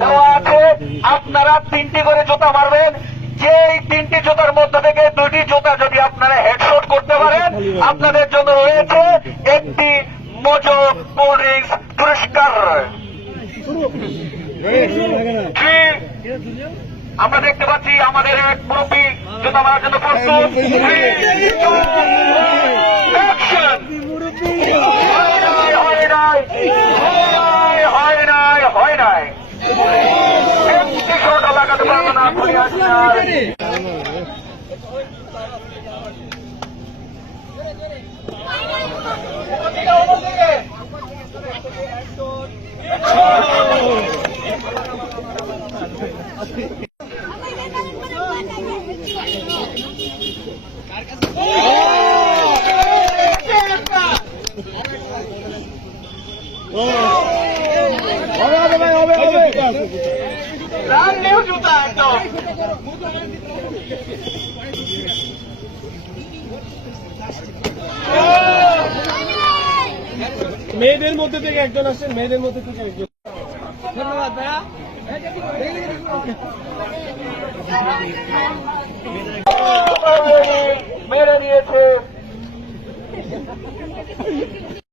দেওয়া আছে, আপনারা 3টি করে জুতা মারবেন। যে 3টি জুতার মধ্যে থেকে 2টি জুতা যদি আপনারা হেডশট করতে পারেন, আপনাদের জন্য রয়েছে একটি মোজো কোল্ড ড্রিঙ্কস পুরস্কার। আমরা দেখতে পাচ্ছি আমাদের এক মুরব্বী জুতা মারার জন্য প্রস্তুত। হয় নাই লাগাতে পারবো না। মেয়েদের মধ্যে থেকে একজন আসছেন, মেয়েদের মধ্যে থেকে একজন। ধন্যবাদ ভাইয়া। মেরে নিয়েছে।